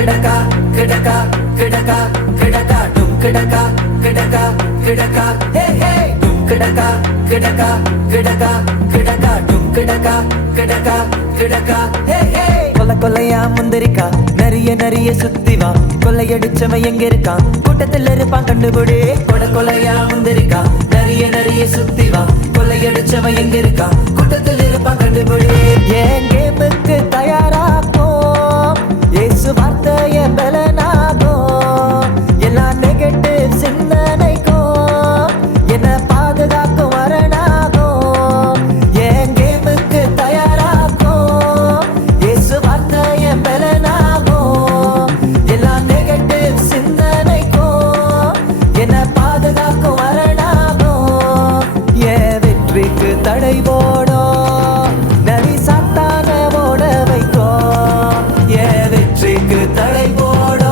கிடக்கா கிடக்கா கிடக்கா கிடக்கா டும் கிடக்கா கிடக்கா கிடக்கா ஹே ஹே டும் கிடக்கா கிடக்கா கிடக்கா கிடக்கா டும் கிடக்கா கிடக்கா கிடக்கா ஹே ஹே கொல்ல கொல்லையா முந்திரிக்கா நிறைய நிறைய சுத்திவா கொள்ளையடிச்சவன் எங்க இருக்கான் கூட்டத்தில் இருப்பான் கண்டுபிடி கொட கொலையா முந்திரிக்கா நிறைய நிறைய சுத்திவா கொள்ளையடிச்சவன் எங்க இருக்கான் கூட்டத்தில் இருப்பான் கண்டுபிடி ஏன் கேமுக்கு தயாராக்கும் இயேசு வார்த்தைய பலனாகும் எல்லா நெகட்டிவ் சிந்தனைக்கும் என்ன பாதுகாக்கும் வரனாகும் ஏன் கேமுக்கு தயாராக்கும் இயேசு வார்த்தைய பலனாகும் எல்லா நெகட்டிவ் சிந்தனைக்கும் என்ன பாதுகாக்கும் வரனாகும் ஏன் வெற்றிக்கு தடை போடும் நரி சாத்தான ஓட வைக்கும் ஏன் வெற்றிக்கு தடை போடும்